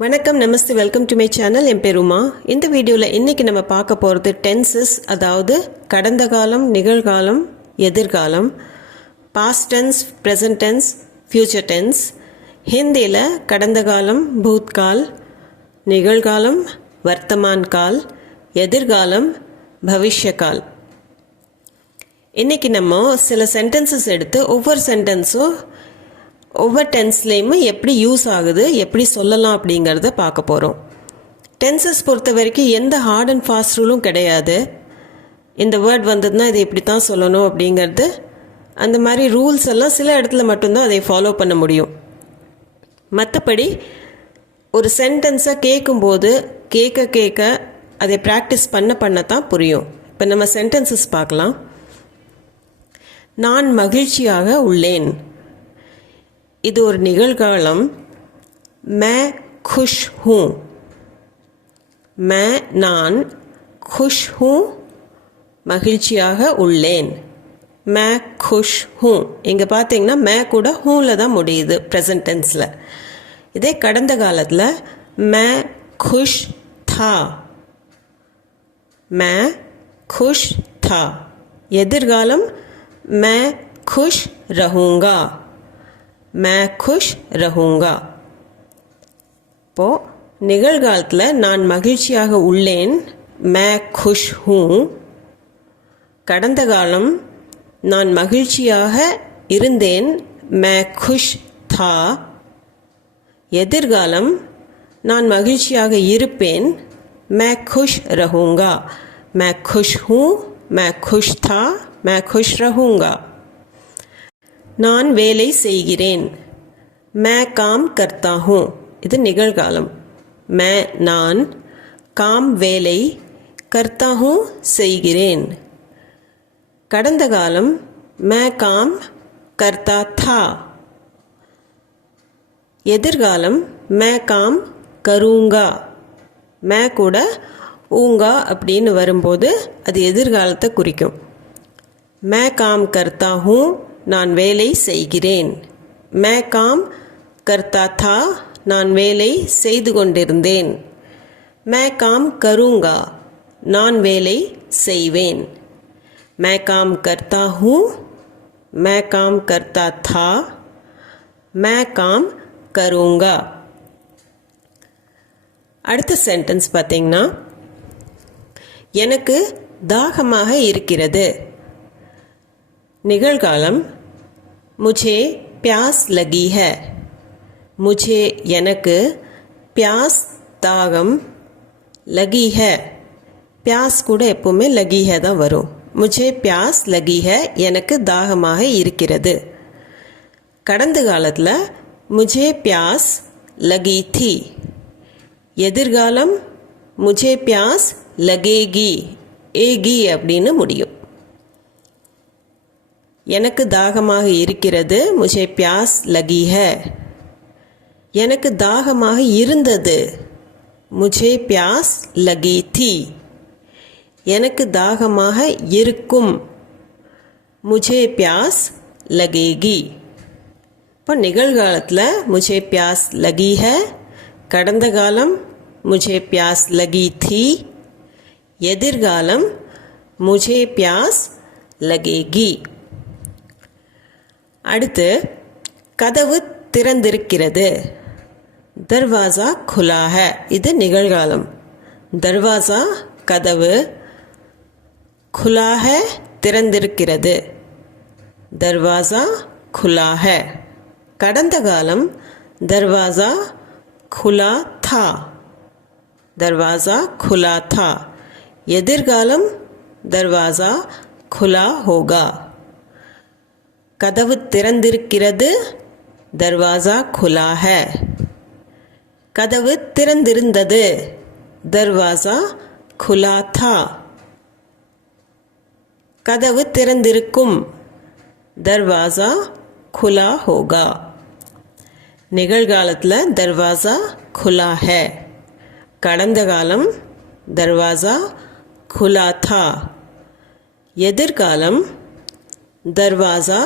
வணக்கம் நமஸ்தே welcome to my channel என் பெருமா இந்த வீடியோவில் இன்றைக்கி நம்ம பார்க்க போகிறது டென்சஸ் அதாவது கடந்த காலம் நிகழ்காலம் எதிர்காலம் past tense present tense future tense ஹிந்தியில் கடந்த காலம் பூத்கால் நிகழ்காலம் வர்த்தமான் கால் எதிர்காலம் பவிஷ்ய கால் இன்றைக்கி நம்ம சில சென்டென்சஸ் எடுத்து ஒவ்வொரு சென்டென்ஸும் ஒவ்வொரு டென்ஸ்லேயுமே எப்படி யூஸ் ஆகுது எப்படி சொல்லலாம் அப்படிங்கிறத பார்க்க போகிறோம் டென்சஸ் பொறுத்த வரைக்கும் எந்த ஹார்ட் அண்ட் ஃபாஸ்ட் ரூலும் கிடையாது. இந்த வேர்ட் வந்ததுன்னா இதை இப்படி தான் சொல்லணும் அப்படிங்கிறது அந்த மாதிரி ரூல்ஸ் எல்லாம் சில இடத்துல மட்டும்தான் அதை ஃபாலோ பண்ண முடியும். மற்றபடி ஒரு சென்டென்ஸை கேட்கும்போது கேட்க கேட்க அதை ப்ராக்டிஸ் பண்ண பண்ண தான் புரியும். இப்போ நம்ம சென்டென்சஸ் பார்க்கலாம். நான் மகிழ்ச்சியாக உள்ளேன். இது ஒரு நிகழ்காலம் மே खुश हूँ मैं நான் खुश हूँ மகிழ்ச்சியாக உள்ளேன் மே खुश हूँ இங்கே பார்த்தீங்கன்னா மே கூட ஹூவில் தான் முடியுது ப்ரெசன்ட் டென்ஸில் இதே கடந்த காலத்தில் மே खुश था மே खुश था எதிர்காலம் மே खुश रहूँगा मैं खुश रहूँगा இப்போ நிகழ்காலத்தில் நான் மகிழ்ச்சியாக உள்ளேன் மே குஷ் ஹூ கடந்த காலம் நான் மகிழ்ச்சியாக இருந்தேன் மே குஷ் தா எதிர்காலம் நான் மகிழ்ச்சியாக இருப்பேன் மே குஷ் ரஹூங்கா மே குஷ் ஹூ மே குஷ் தா மே குஷ் ரஹூங்கா நான் வேலை செய்கிறேன். மே காம் கர்த்தா ஹூம் இது நிகழ்காலம். மே நான் காம் வேலை கர்த்தா ஹூம் செய்கிறேன். கடந்த காலம் மே காம் கர்த்தா தா. எதிர்காலம் மே காம் கருங்கா. மே கூட ஊங்கா அப்படின்னு வரும்போது அது எதிர்காலத்தை குறிக்கும். மே காம் கர்த்தா ஹூம் நான் வேலை செய்கிறேன். மே காம் கர்த்தா தா நான் வேலை செய்து கொண்டிருந்தேன். மே காம் கருங்கா நான் வேலை செய்வேன். மே காம் கர்த்தா ஹூ மே காம் கர்த்தா தா மே காம் கருங்கா. அடுத்த சென்டென்ஸ் பார்த்தீங்கன்னா எனக்கு தாகமாக இருக்கிறது. நிகழ்காலம் முஜே பியாஸ் லகி ஹ. முஜே எனக்கு பியாஸ் தாகம் லகி ஹ. பியாஸ் கூட எப்போவுமே லகி தான் வரும். முஜே பியாஸ் லகி எனக்கு தாகமாக இருக்கிறது. கடந்த காலத்தில் முஜே பியாஸ் லகி தி. எதிர்காலம் முஜே பியாஸ் லகேகி ஏகி அப்படின்னு முடியும். எனக்கு தாகமாக இருக்கிறது முஜே பியாஸ் லகி எனக்கு தாகமாக இருந்தது முஜே பியாஸ் லகி எனக்கு தாகமாக இருக்கும் முஜே பியாஸ் லகேகி. இப்போ நிகழ்காலத்தில் முஜே பியாஸ் லகி கடந்த காலம் முஜே பியாஸ் லகி எதிர்காலம் முஜே பியாஸ் லகேகி. அடுத்து கதவு திறந்திருக்கிறது. தர்வாசா குலாக இது நிகழ்காலம். தர்வாசா கதவு குலாக திறந்திருக்கிறது. தர்வாசா குலாக கடந்த காலம் தர்வாசா குலா தா தர்வாசா குலா தா எதிர்காலம் தர்வாசா குலா ஹோகா கதவு திறந்திருக்கிறது. தர்வாசா குலாக கதவு திறந்திருந்தது. தர்வாசா குலா கதவு திறந்திருக்கும். தர்வாசா குலா ஹோகா. நிகழ்காலத்தில் தர்வாசா குலா கடந்த காலம் தர்வாசா குலா எதிர்காலம் தர்வாசா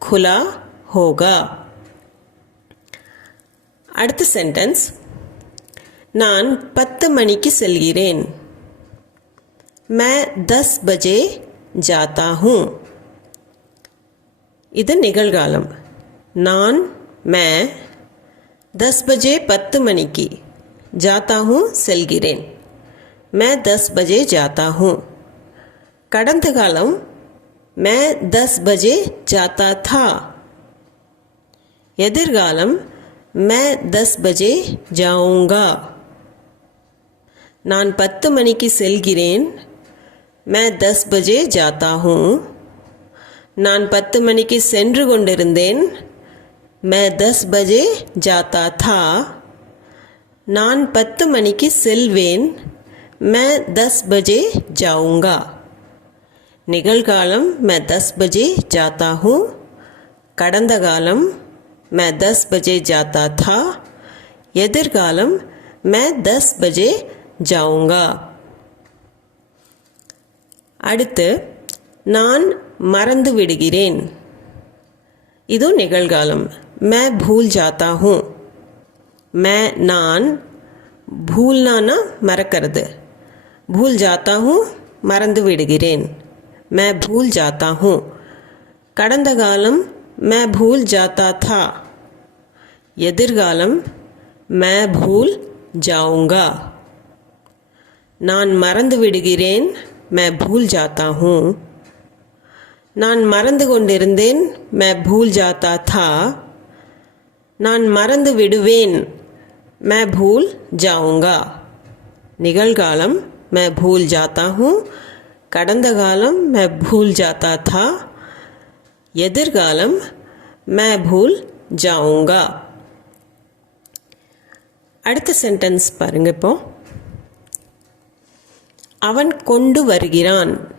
खुला होगा அடுத்த சென்டென்ஸ் நான் பத்து மணிக்கு செல்கிறேன் मैं दस बजे जाता हूँ இது நிகழ்காலம் நான் மே தஸ் பஜே பத்து மணிக்கு ஜாத்தா ஹூ செல்கிறேன் மே தஸ் பஜே ஜாத்தா ஹூ கடந்த காலம் मैं दस बजे जाता था। यदिर्गालम मैं दस बजे जाऊँगा। नान पत्त मणि की सेल सेलगिरेन मैं दस बजे जाता हूँ। नान पत्त मणि की सेंड्र गुंडेन मैं दस बजे जाता था। नान पत्त मणि की सिलवेन मैं दस बजे जाऊँगा। நிகழ்காலம் மே தஸ் பஜே ஜாத்தா ஹூ. கடந்த காலம் மே தஸ் பஜே ஜாத்தா தா. எதிர்காலம் மே தஸ் பஜே ஜாவுங்கா. அடுத்து நான் மறந்து விடுகிறேன். இது நிகழ்காலம். மே பூல் ஜாத்தா ஹூ. மே நான் பூல்னானா மறக்கிறது. பூல் ஜாத்தா ஹூ மறந்து விடுகிறேன். मैं भूल जाता हूँ கடந்த காலம் மே भूल जाता था எதிர்காலம் மே भूल जाऊँगा நான் மறந்து விடுகிறேன் மே भूल जाता हूँ நான் மறந்து கொண்டிருந்தேன் மே भूल जाता था நான் மறந்து விடுவேன் மே भूल जाऊँगा நிகழ்காலம் மே भूल जाता हूँ கடந்த காலம் மே பூல் ஜாத்தா தா எதிர்காலம் மே பூல் ஜாவுங்கா அடுத்த சென்டென்ஸ் பாருங்க இப்போ. அவன் கொண்டு வருகிறான்.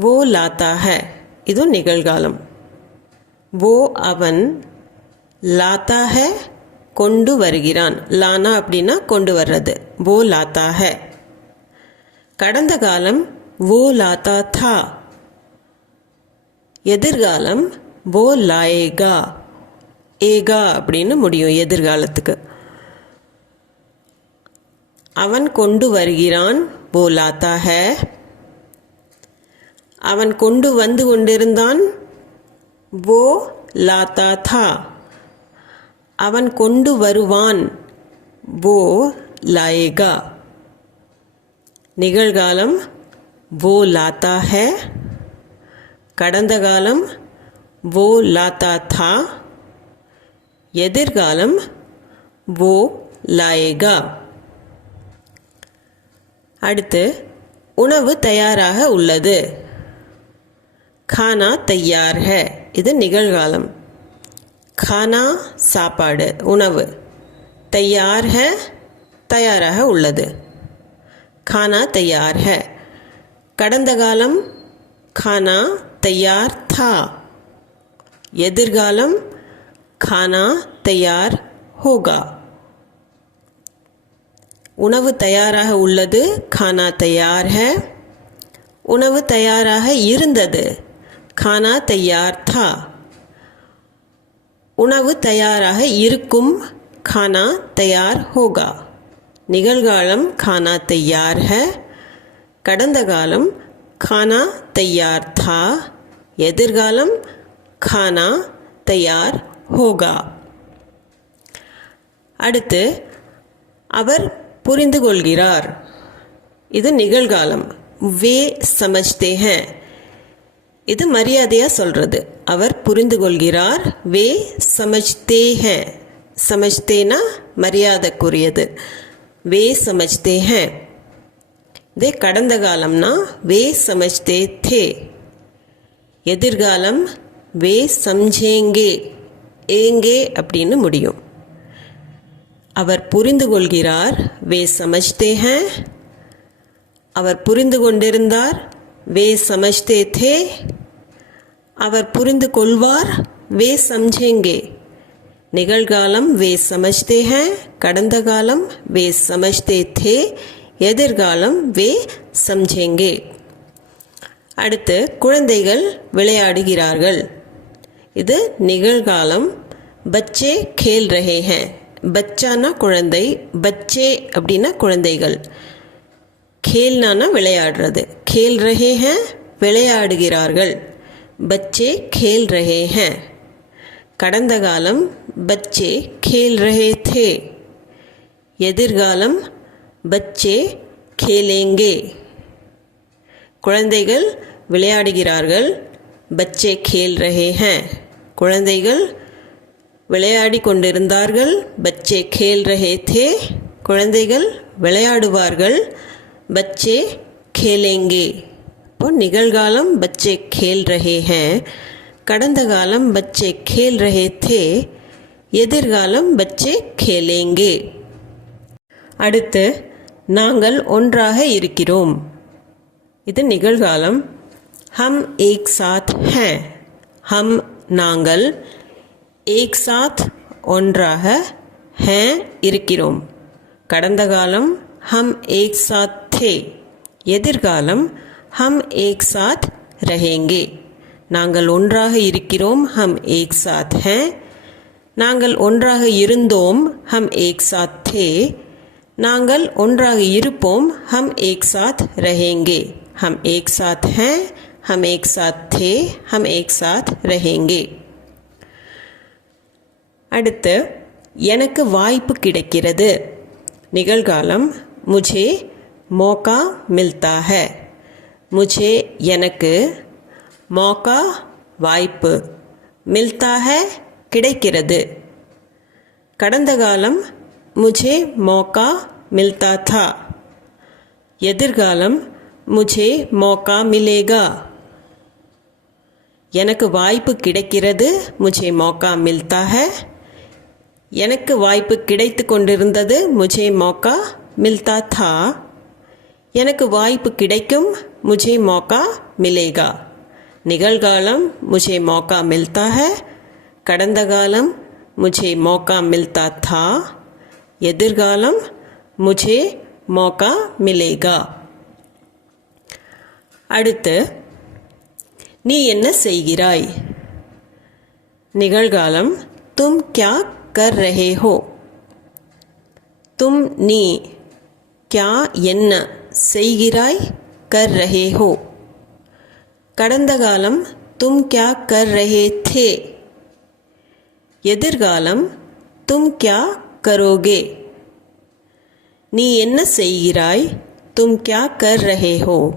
வோ லாத்தாக இது நிகழ்காலம். ஓ அவன் லாத்தாக கொண்டு வருகிறான். லானா அப்படின்னா கொண்டு வர்றது. வோ லாத்தாக. கடந்த காலம் वो लाता था எதிர்காலம் वो लाएगा ஏகா அப்படின்னு முடியும் எதிர்காலத்துக்கு அவன் கொண்டு வருகிறான் वो लाता है அவன் கொண்டு வந்து கொண்டிருந்தான் वो लाता था அவன் கொண்டு வருவான் वो लाएगा நிகழ்காலம் वो लाता है கடந்த காலம் वो लाता था எதிர்காலம் वो लाएगा அடுத்து உணவு தயாராக உள்ளது खाना तैयार है இது நிகழ்காலம் खाना சாப்பாடு உணவு तैयार है தயாராக உள்ளது खाना तैयार है கடந்த காலம் खाना तैयार था எதிர்காலம் खाना तैयार होगा உணவு தயாராக உள்ளது खाना तैयार है உணவு தயாராக இருந்தது खाना तैयार था உணவு தயாராக இருக்கும் खाना तैयार होगा நிகழ்காலம் கானா தையார் ஹ கடந்த காலம் கானா தையார் தா எதிர்காலம் கானா தயார் ஹோகா. அடுத்து அவர் புரிந்து கொள்கிறார். இது நிகழ்காலம். வே சமஜ்தே ஹ. இது மரியாதையாக சொல்கிறது அவர் புரிந்து கொள்கிறார். வே சமஜ்தே ஹ. சமஜ்தேனா மரியாதைக்குரியது. வே சமஜ்தே ஹேன் இதே கடந்த காலம்னா வே சமஜ்தே தே. எதிர்காலம் வே சம்ஜேங்கே ஏங்கே அப்படின்னு முடியும். அவர் புரிந்து கொள்கிறார் வே சமஜ்தே ஹே. அவர் புரிந்து கொண்டிருந்தார் வே சமஜ்தே தே. அவர் புரிந்து கொள்வார் வே சம்ஜேங்கே. நிகழ்காலம் வே சமஜ்தே ஹேன் கடந்த காலம் வே சமஜ்தே தே எதிர்காலம் வே சம்ஜேங்கே. அடுத்து குழந்தைகள் விளையாடுகிறார்கள். இது நிகழ்காலம் பச்சே கேல் ரஹே ஹேன் பச்சானா குழந்தை பச்சே அப்படின்னா குழந்தைகள். கேல்னானா விளையாடுறது. கேல் ரஹே ஹேன் விளையாடுகிறார்கள். பச்சே கேல் ரஹே ஹேன் கடந்த காலம் பச்சே கேல் ரஹே தே. எதிர்காலம் பச்சே கேலேங்கே குழந்தைகள் விளையாடுகிறார்கள் பச்சே கேல் ரஹே ஹேன் குழந்தைகள் விளையாடி கொண்டிருந்தார்கள் பச்சே கேல் ரஹே தே. குழந்தைகள் விளையாடுவார்கள் பச்சே கேலேங்கே இப்போ நிகழ்காலம் பச்சே கேல் ரஹே ஹேன் கடந்த காலம் பச்சே கேல் ரஹே தே எதிர்காலம் பச்சே கேலேங்கே அடுத்து நாங்கள் ஒன்றாக இருக்கிறோம். இது நிகழ்காலம். ஹம் ஏக் சாத் ஹே. ஹம் நாங்கள் ஏக் சாத் ஒன்றாக ஹே இருக்கிறோம். கடந்த காலம் ஹம் ஏக் சாத் தே எதிர்காலம் ஹம் ஏக் சாத் ரஹேங்கே. நாங்கள் ஒன்றாக இருக்கிறோம் ஹம் ஏக் சாத் ஹே. நாங்கள் ஒன்றாக இருந்தோம் ஹம் ஏக் சாத் தே. நாங்கள் ஒன்றாக இருப்போம் ஹம் ஏக் சாத் ரஹேங்கே. ஹம் ஏக் சாத் ஹே ஹம் ஏக் சாத் தே ஹம் ஏக் சாத் ரஹேங்கே. அடுத்து எனக்கு வாய்ப்பு கிடைக்கிறது. நிகழ்காலம் முஜே மோக்கா மில்தா ஹே. முஜே எனக்கு மோக்கா வாய்ப்பு. மில்தாக கிடைக்கிறது. கடந்த காலம் முஜே மோக்கா மில்தா தா. எதிர்காலம் முஜே மோக்கா மிலேகா. எனக்கு வாய்ப்பு கிடைக்கிறது முஜே மோக்கா மில்தாக. எனக்கு வாய்ப்பு கிடைத்து கொண்டிருந்தது முஜே மோக்கா மில்தா தா. எனக்கு வாய்ப்பு கிடைக்கும் முஜே மோக்கா மிலேகா. நிகழ்காலம் मुझे मौका मिलता है கடந்த காலம் मुझे मौका मिलता था எதிர்காலம் मुझे मौका मिलेगा அடுத்து நீ என்ன செய்கிறாய் நிகழ்காலம் தும் क्या कर रहे हो தும் நீ क्या என்ன செய்கிறாய் कर रहे हो கடந்த காலம் தும் கியா கர் ரஹே தே. எதிர்காலம் தும் கியா கரோகே. நீ என்ன செய்கிறாய்? தும் கியா கர் ரஹே ஹோ.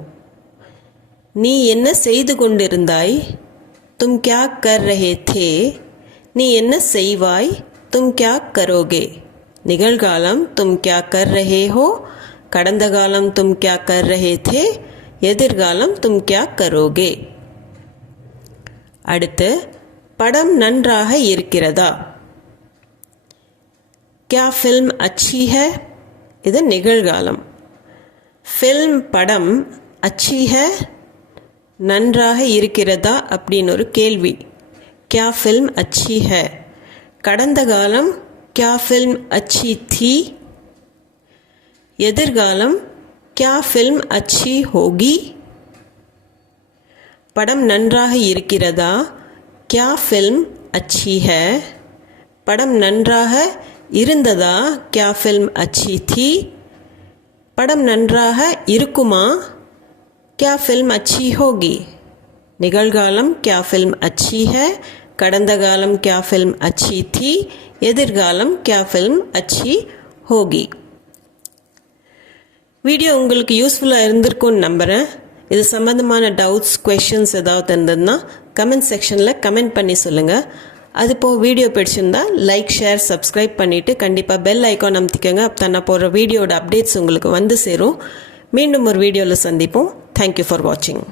நீ என்ன செய்து கொண்டிருந்தாய்? தும் கியா கர் ரஹே தே. நீ என்ன செய்வாய்? தும் கியா கரோகே. நிகழ்காலம் தும் கியா கர் ரஹே ஹோ. கடந்த காலம் தும் கியா கர் ரஹே தே. எதிர்காலம் தும் கியா கரோகே. அடுத்து படம் நன்றாக இருக்கிறதா? கியா ஃபில்ம் அச்சி ஹ இது நிகழ்காலம். ஃபில்ம் படம் அச்சி ஹ நன்றாக இருக்கிறதா? அப்படின்னு ஒரு கேள்வி. கியா ஃபில்ம் அச்சி ஹே கடந்த காலம் கியா ஃபில்ம் அச்சி தீ எதிர்காலம் क्या ஃபில்ம் அச்சி ஹோகி படம் நன்றாக இருக்கிறதா கியா ஃபில்ம் அச்சி ஹே படம் நன்றாக இருந்ததா கியா ஃபில்ம் அச்சி தி படம் நன்றாக இருக்குமா கியா ஃபில்ம் அச்சி ஹோகி நிகழ்காலம் கியா ஃபில்ம் அச்சி ஹே கடந்த காலம் கியா ஃபில்ம் அச்சி தி எதிர்காலம் கியா ஃபில்ம் அச்சி ஹோகி வீடியோ உங்களுக்கு யூஸ்ஃபுல்லாக இருந்திருக்கும்னு நம்புகிறேன் இது சம்மந்தமான டவுட்ஸ் கொஷின்ஸ் ஏதாவது இருந்ததுன்னா கமெண்ட் செக்ஷனில் கமெண்ட் பண்ணி சொல்லுங்கள் அது போக வீடியோ பிடிச்சிருந்தா லைக் ஷேர் சப்ஸ்கிரைப் பண்ணிவிட்டு கண்டிப்பாக பெல் ஐக்கான் அமுத்திக்கோங்க. அப்போ நான் போடுற வீடியோட அப்டேட்ஸ் உங்களுக்கு வந்து சேரும். மீண்டும் ஒரு வீடியோவில் சந்திப்போம். தேங்க்யூ ஃபார் வாட்சிங்